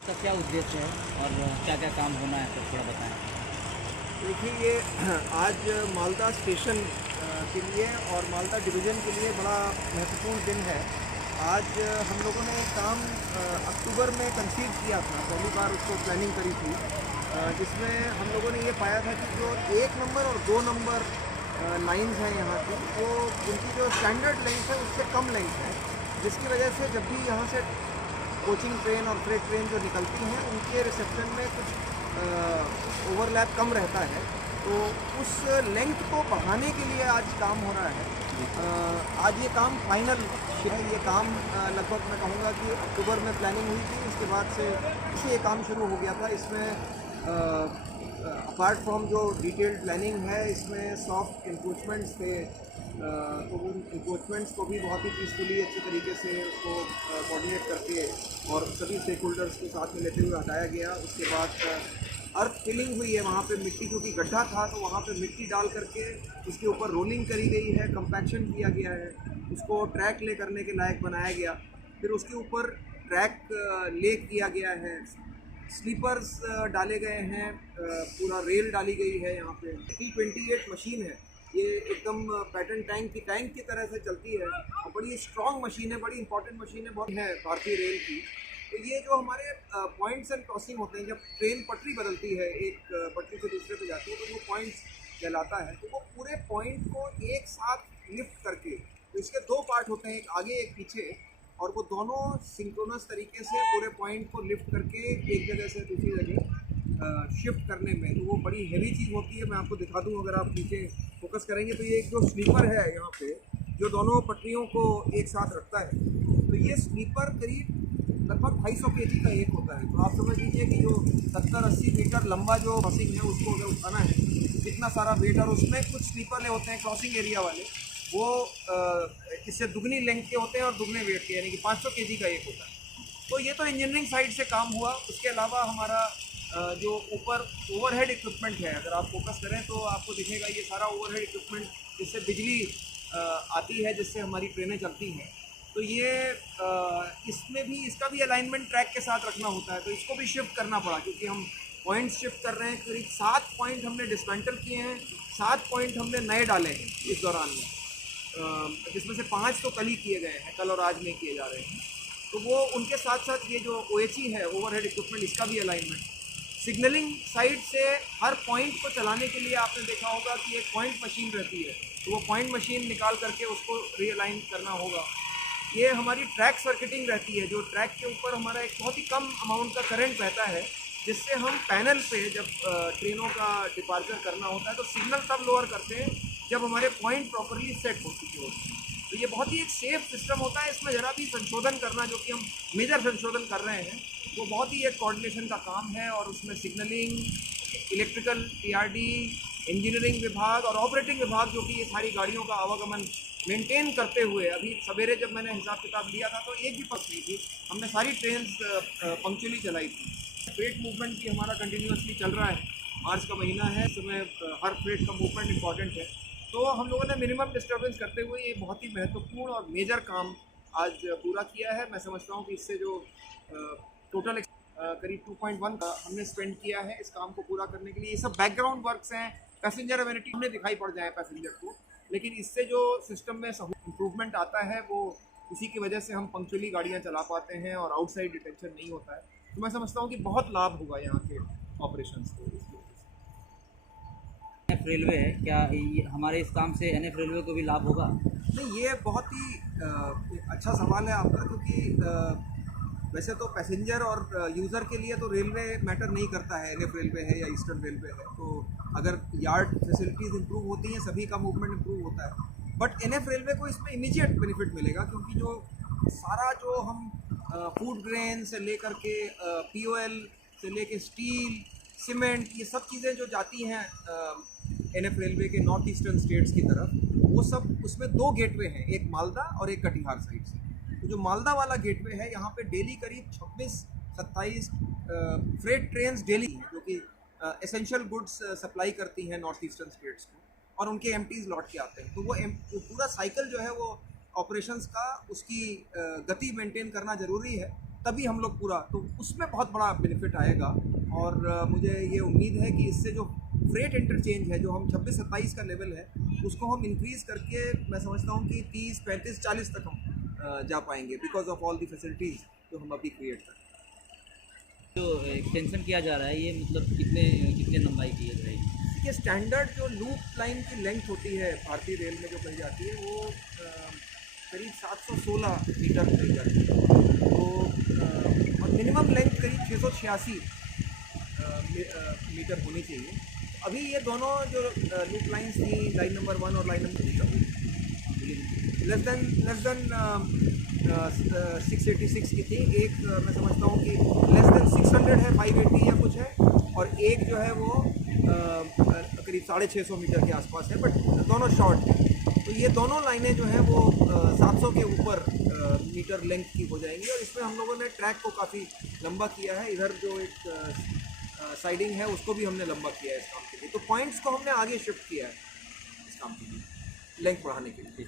का क्या उद्देश्य है और क्या क्या काम होना है, तो थोड़ा बताएं। देखिए, ये आज मालदा स्टेशन के लिए और मालदा डिवीज़न के लिए बड़ा महत्वपूर्ण दिन है। आज हम लोगों ने काम अक्टूबर में कंसीव किया था, पहली बार उसको प्लानिंग करी थी, जिसमें हम लोगों ने ये पाया था कि जो 1 नंबर और 2 नंबर लाइंस हैं यहाँ की, वो उनकी जो स्टैंडर्ड लेंथ है उससे कम लेंथ है, जिसकी वजह से जब भी यहाँ से कोचिंग ट्रेन और फ्रेट ट्रेन जो निकलती हैं उनके रिसेप्शन में कुछ ओवरलैप कम रहता है, तो उस लेंथ को बढ़ाने के लिए आज काम हो रहा है। आज ये काम फाइनल है। ये काम लगभग मैं कहूँगा कि अक्टूबर में प्लानिंग हुई थी, उसके बाद से ये काम शुरू हो गया था। इसमें अपार्ट फ्रॉम जो डिटेल्ड प्लानिंग है, इसमें सॉफ्ट इंक्रोचमेंट्स थे, तो उन इंक्रोचमेंट्स को भी बहुत ही पीसफुली अच्छे तरीके से उसको कोऑर्डिनेट करके और सभी स्टेक होल्डर्स को साथ में लेते हुए हटाया गया। उसके बाद अर्थ फिलिंग हुई है, वहाँ पे मिट्टी, क्योंकि गड्ढा था तो वहाँ पे मिट्टी डाल करके उसके ऊपर रोलिंग करी गई है, कंपैक्शन किया गया है, उसको ट्रैक ले करने के लायक बनाया गया। फिर उसके ऊपर ट्रैक ले किया गया है, स्लीपर्स डाले गए हैं, पूरा रेल डाली गई है। यहाँ पे T28 मशीन है, ये एकदम पैटर्न टैंक की तरह से चलती है और बड़ी स्ट्रॉन्ग मशीन है, बड़ी इंपॉर्टेंट मशीन है, बहुत है भारतीय रेल की। तो ये जो हमारे पॉइंट्स एंड क्रॉसिंग होते हैं, जब ट्रेन पटरी बदलती है, एक पटरी से दूसरे पे जाती है, तो वो पॉइंट्स कहलाता है। तो वो पूरे पॉइंट को एक साथ लिफ्ट करके, तो इसके 2 पार्ट होते हैं, एक आगे एक पीछे, और वो दोनों सिंक्रोनस तरीके से पूरे पॉइंट को लिफ्ट करके एक जगह से दूसरी जगह शिफ्ट करने में, तो वो बड़ी हैवी चीज़ होती है। मैं आपको दिखा दूँ, अगर आप नीचे फोकस करेंगे तो ये एक जो स्लीपर है यहाँ पे, जो दोनों पटरियों को एक साथ रखता है, तो ये स्लीपर करीब लगभग 250 kg का एक होता है। तो आप समझ लीजिए कि जो 70-80 मीटर लंबा जो क्रॉसिंग है उसको अगर उठाना है, इतना सारा वेट, और उसमें कुछ स्लीपर होते हैं क्रॉसिंग एरिया वाले, वो इससे दुगनी लेंथ के होते हैं और दुगने वेट के, यानी कि 500 kg का एक होता है। तो ये तो इंजीनियरिंग साइड से काम हुआ। उसके अलावा हमारा जो ऊपर ओवरहेड इक्विपमेंट है, अगर आप फोकस करें तो आपको दिखेगा ये सारा ओवरहेड इक्विपमेंट, जिससे बिजली आती है, जिससे हमारी ट्रेनें चलती हैं। तो ये इसमें भी, इसका भी अलाइनमेंट ट्रैक के साथ रखना होता है, तो इसको भी शिफ्ट करना पड़ा, क्योंकि हम पॉइंट शिफ्ट कर रहे हैं। करीब 7 पॉइंट हमने डिस्मेंटल किए हैं, 7 पॉइंट हमने नए डाले हैं इस दौरान में, जिसमें से 5 तो कल ही किए गए हैं, कल और आज में किए जा रहे हैं। तो वो उनके साथ साथ ये जो OHE है, ओवरहेड इक्विपमेंट, इसका भी अलाइनमेंट। सिग्नलिंग साइड से हर पॉइंट को चलाने के लिए आपने देखा होगा कि एक पॉइंट मशीन रहती है, तो वो पॉइंट मशीन निकाल करके उसको रीअलाइन करना होगा। ये हमारी ट्रैक सर्किटिंग रहती है, जो ट्रैक के ऊपर हमारा एक बहुत ही कम अमाउंट का करंट बहता है, जिससे हम पैनल पे जब ट्रेनों का डिपार्चर करना होता है तो सिग्नल तब लोअर करते हैं जब हमारे पॉइंट प्रॉपरली सेट हो चुके होते हैं। तो ये बहुत ही एक सेफ सिस्टम होता है। इसमें ज़रा भी संशोधन करना, जो कि हम मेजर संशोधन कर रहे हैं, वो बहुत ही एक कोऑर्डिनेशन का काम है। और उसमें सिग्नलिंग, इलेक्ट्रिकल, TRD, इंजीनियरिंग विभाग और ऑपरेटिंग विभाग, जो कि ये सारी गाड़ियों का आवागमन मेंटेन करते हुए, अभी सवेरे जब मैंने हिसाब किताब लिया था तो एक भी बस नहीं थी, हमने सारी ट्रेन पंक्चुअली चलाई थी। फ्रेट मूवमेंट भी हमारा कंटिन्यूसली चल रहा है। मार्च का महीना है, इस समय हर फ्रेट का मूवमेंट इंपॉर्टेंट है। तो हम लोगों ने मिनिमम डिस्टर्बेंस करते हुए ये बहुत ही महत्वपूर्ण और मेजर काम आज पूरा किया है। मैं समझता हूँ कि इससे जो टोटल करीब 2.1 हमने स्पेंड किया है इस काम को पूरा करने के लिए। ये सब बैकग्राउंड वर्क्स हैं, पैसेंजर अवेनिटी हमें दिखाई पड़ जाए पैसेंजर को, लेकिन इससे जो सिस्टम में इम्प्रूवमेंट आता है वो उसी की वजह से हम पंक्चुअली गाड़ियाँ चला पाते हैं और आउटसाइड डिटेंशन नहीं होता है। तो मैं समझता हूँ कि बहुत लाभ होगा यहाँ के ऑपरेशंस को इसकी वजह से। NF रेलवे है, क्या हमारे इस काम से NF रेलवे को भी लाभ होगा? नहीं, ये बहुत ही अच्छा सवाल है आपका, क्योंकि वैसे तो पैसेंजर और यूज़र के लिए तो रेलवे मैटर नहीं करता है, NF रेलवे है या ईस्टर्न रेलवे है। तो अगर यार्ड फैसिलिटीज़ इंप्रूव होती हैं, सभी का मूवमेंट इंप्रूव होता है। बट NF रेलवे को इसमें इमीडिएट बेनिफिट मिलेगा, क्योंकि जो सारा जो हम फूड ग्रेन से लेकर के POL से लेके स्टील, सीमेंट, ये सब चीज़ें जो जाती हैं NF रेलवे के नॉर्थ ईस्टर्न स्टेट्स की तरफ, वो सब उसमें 2 गेटवे हैं, एक मालदा और एक कटिहार साइड से। तो जो मालदा वाला गेटवे है, यहाँ पे डेली करीब 26-27 फ्रेट ट्रेन्स डेली हैं, जो कि एसेंशियल गुड्स सप्लाई करती हैं नॉर्थ ईस्टर्न स्टेट्स को, और उनके एम्प्टीज लौट के आते हैं। तो वो पूरा साइकिल जो है वो ऑपरेशंस का, उसकी गति मेंटेन करना ज़रूरी है, तभी हम लोग पूरा, तो उसमें बहुत बड़ा बेनिफिट आएगा। और मुझे ये उम्मीद है कि इससे जो फ्रेट इंटरचेंज है, जो हम 26-27 का लेवल है, उसको हम इंक्रीज़ करके मैं समझता हूँ कि 30, 35, 40 तक हम जा पाएंगे, because of all the facilities जो हम अभी क्रिएट कर रहे हैं। जो एक्सटेंशन किया जा रहा है, ये मतलब कितने लंबाई की जाएगी? ये स्टैंडर्ड जो लूप लाइन की लेंथ होती है भारतीय रेल में जो कही जाती है, वो करीब 716 मीटर कही जाती है। तो और मिनिमम लेंथ करीब 686 मीटर होनी चाहिए। अभी ये दोनों जो लूप लाइन्स थी, लाइन नंबर 1 और लाइन नंबर 2, लेस देन 686 की थी। एक मैं समझता हूँ कि लेस देन 600 है, 580 या कुछ है, और एक जो है वो करीब 650 मीटर के आसपास है, बट दोनों शॉर्ट हैं। तो ये दोनों लाइनें जो हैं वो 700 के ऊपर मीटर लेंथ की हो जाएंगी। और इसमें हम लोगों ने ट्रैक को काफ़ी लंबा किया है। इधर जो एक साइडिंग है उसको भी हमने लंबा किया है इस काम के लिए। तो पॉइंट्स को हमने आगे शिफ्ट किया है इस काम के लिए, लेंथ बढ़ाने के लिए।